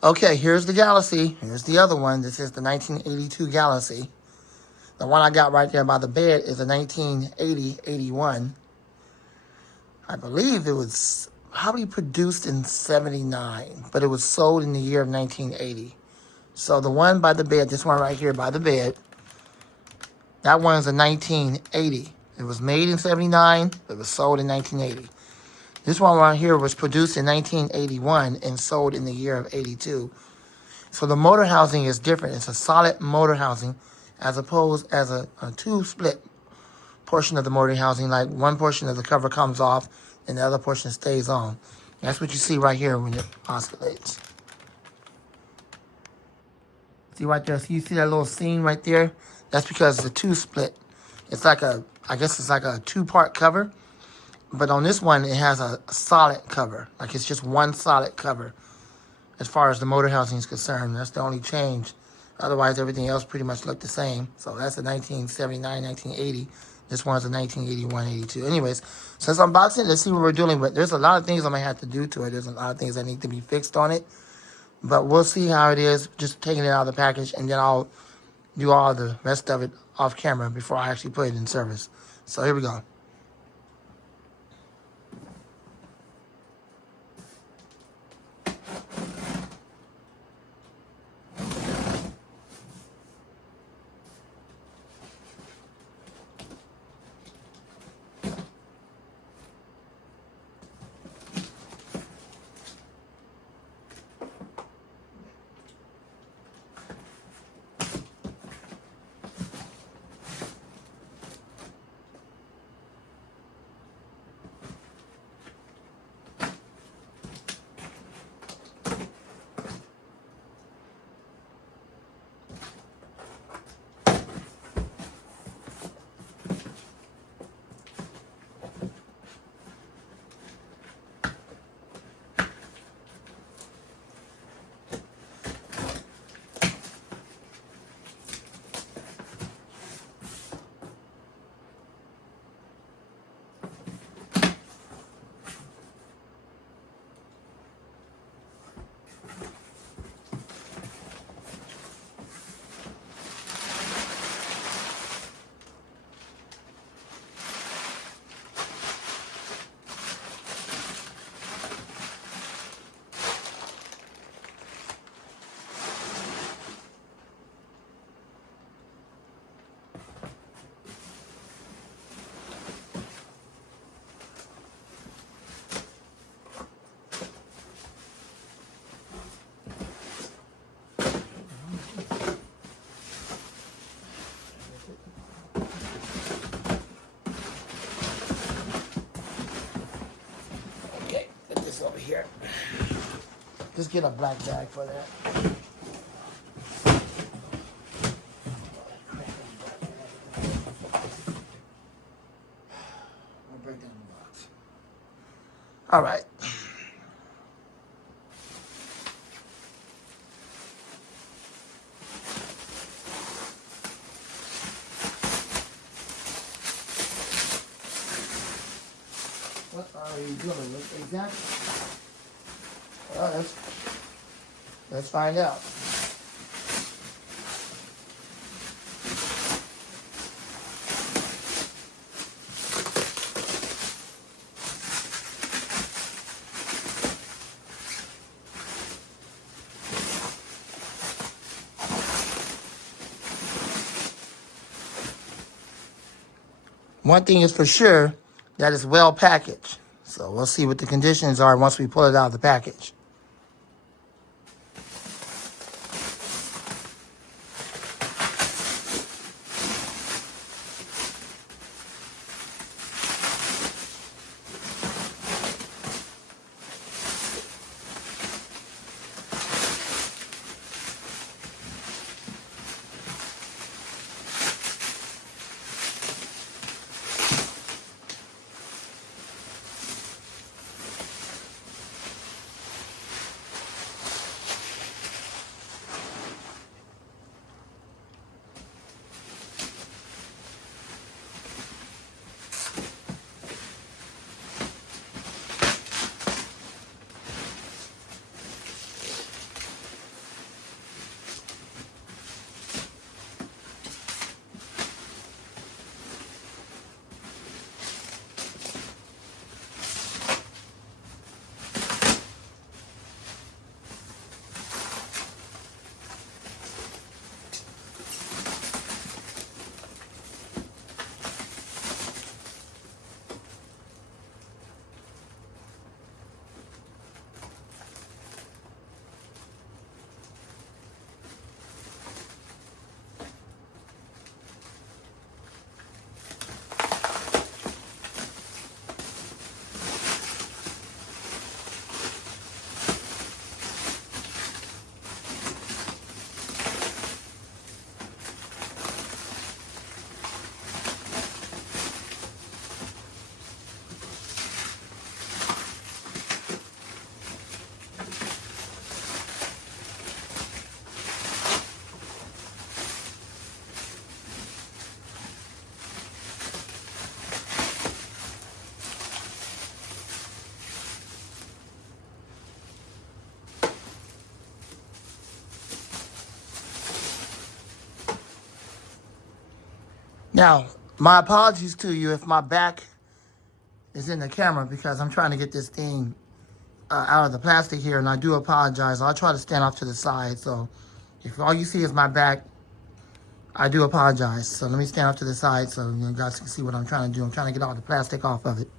Okay, here's the Galaxy. Here's the other one. This is the 1982 Galaxy. The one I got right there by the bed is a 1980-81. I believe it was probably produced in 79, but it was sold in the year of 1980. So the one by the bed, this one right here by the bed, that one's a 1980. It was made in 79. It was sold in 1980. This one right here was produced in 1981 and sold in the year of 82. So the motor housing is different. It's a solid motor housing as opposed as a two split portion of the motor housing. Like one portion of the cover comes off and the other portion stays on. That's what you see right here when it oscillates. See right there? So you see that little seam right there? That's because it's a two split. It's like I guess it's like a two-part cover. But on this one, it has a solid cover. Like it's just one solid cover as far as the motor housing is concerned. That's the only change. Otherwise, everything else pretty much looked the same. So that's a 1979, 1980. This one's a 1981, 82. Anyways, since I'm unboxing, let's see what we're dealing with. There's a lot of things I might have to do to it. There's a lot of things that need to be fixed on it. But we'll see how it is, just taking it out of the package, and then I'll do all the rest of it off camera before I actually put it in service. So here we go. Okay, put this over here. Just get a black bag for that. I'll break down the box. All right. What are you doing with exactly? Well, let's find out. One thing is for sure, that it's well packaged. So we'll see what the conditions are once we pull it out of the package. Now, my apologies to you if my back is in the camera because I'm trying to get this thing out of the plastic here, and I do apologize. I'll try to stand off to the side. So if all you see is my back, I do apologize. So let me stand off to the side so you guys can see what I'm trying to do. I'm trying to get all the plastic off of it.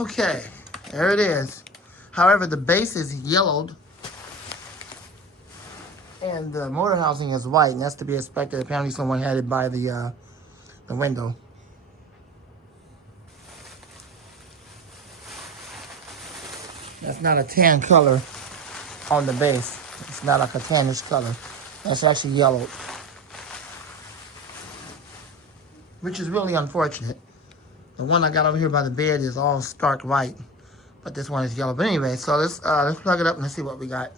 Okay, there it is. However, the base is yellowed and the motor housing is white, and that's to be expected. Apparently someone had it by the window. That's not a tan color on the base. It's not like a tannish color. That's actually yellowed, which is really unfortunate. The one I got over here by the bed is all stark white, but this one is yellow. But anyway, so let's plug it up and let's see what we got.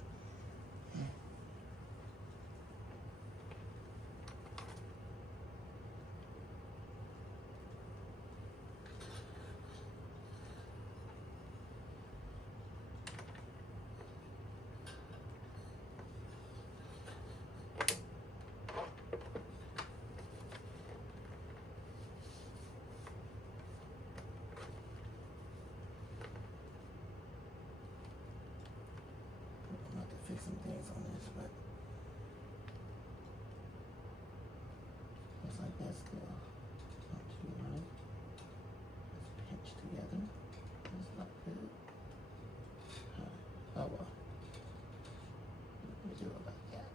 Fix some things on this, but looks like that's still not too right. Let's pinch together. That's not good. Oh well. We do it like that.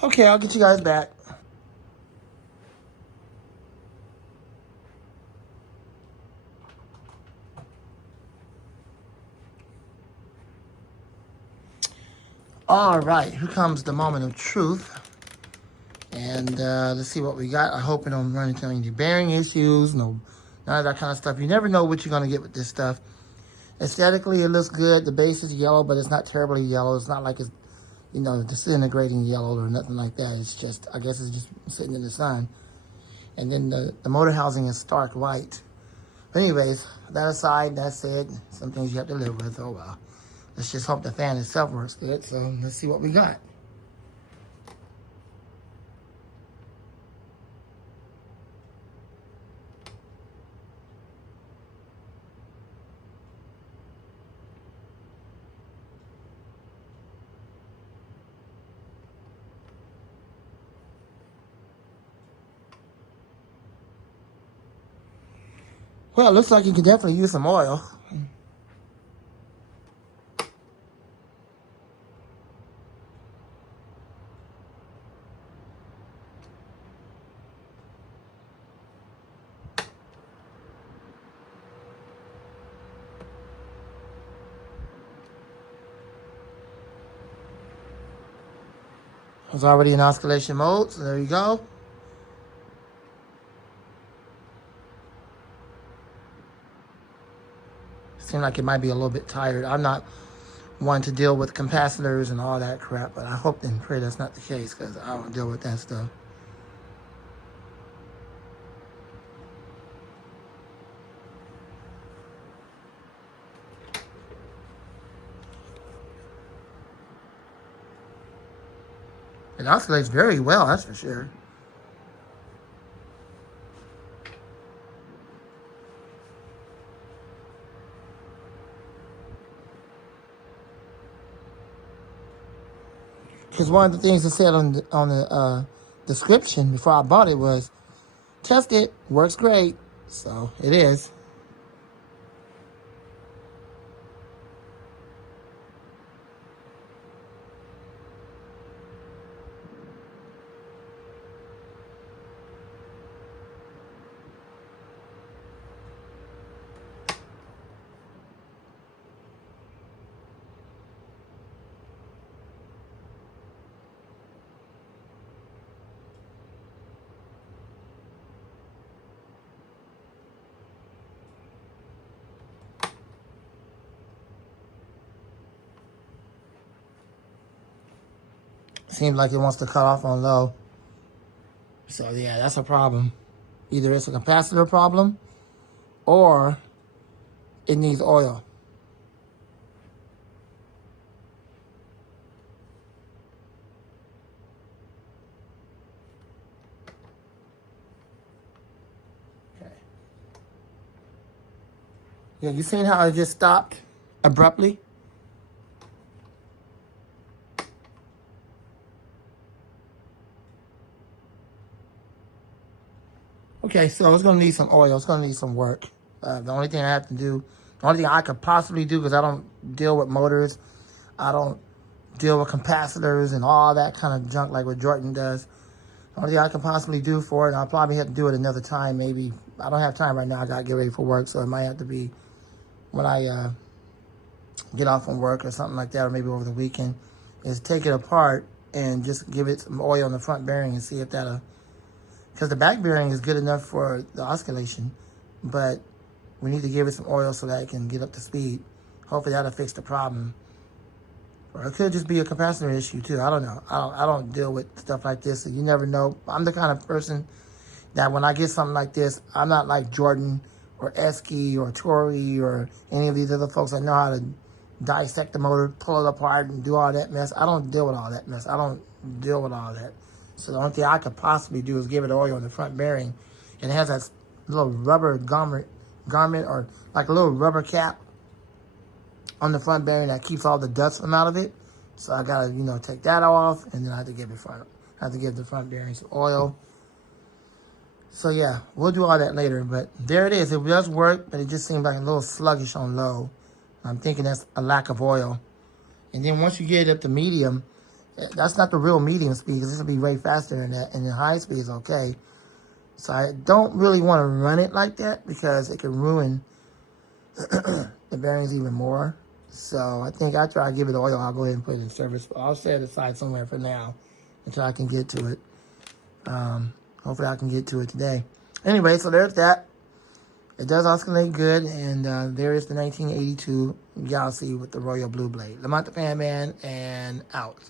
Okay, I'll get you guys back. All right, here comes the moment of truth. And let's see what we got. I hope it don't run into any bearing issues, none of that kind of stuff. You never know what you're going to get with this stuff. Aesthetically, it looks good. The base is yellow, but it's not terribly yellow. It's not like it's, disintegrating yellow or nothing like that. It's just, I guess it's just sitting in the sun. And then the motor housing is stark white. But anyways, that aside, that's it. Some things you have to live with. Oh, well. Let's just hope the fan itself works good. So let's see what we got. Well, it looks like you can definitely use some oil. It's already in oscillation mode, so there you go. Seems like it might be a little bit tired. I'm not one to deal with capacitors and all that crap, but I hope and pray that's not the case because I don't deal with that stuff. It oscillates very well, that's for sure. Because one of the things it said on the description before I bought it was, test it, works great. So it is. Seems like it wants to cut off on low. So yeah, that's a problem. Either it's a capacitor problem or it needs oil. Okay. Yeah, you seen how it just stopped abruptly? Okay, so it's going to need some oil. It's going to need some work. The only thing I have to do, the only thing I could possibly do, because I don't deal with motors, I don't deal with capacitors and all that kind of junk like what Jordan does. The only thing I can possibly do for it, and I'll probably have to do it another time, maybe. I don't have time right now. I got to get ready for work, so it might have to be when I get off from work or something like that, or maybe over the weekend, is take it apart and just give it some oil on the front bearing and see if that'll... Because the back bearing is good enough for the oscillation, but we need to give it some oil so that it can get up to speed. Hopefully that'll fix the problem. Or it could just be a capacitor issue too. I don't know. I don't deal with stuff like this, so you never know. I'm the kind of person that when I get something like this, I'm not like Jordan or Esky or Tori or any of these other folks that know how to dissect the motor, pull it apart, and do all that mess. I don't deal with all that mess. I don't deal with all that. So the only thing I could possibly do is give it oil on the front bearing. And it has that little rubber garment or like a little rubber cap on the front bearing that keeps all the dust from out of it. So I gotta, take that off, and then I have to give the front bearing some oil. So yeah, we'll do all that later. But there it is. It does work, but it just seems like a little sluggish on low. I'm thinking that's a lack of oil. And then once you get it up to medium, that's not the real medium speed, because this will be way faster than that, and the high speed is okay. So I don't really want to run it like that because it can ruin the bearings even more. So I think after I give it oil, I'll go ahead and put it in service. But I'll set it aside somewhere for now until I can get to it. Hopefully I can get to it today. Anyway, so there's that. It does oscillate good, and there is the 1982 Galaxy with the royal blue blade. Lamont the Fan Man, and out.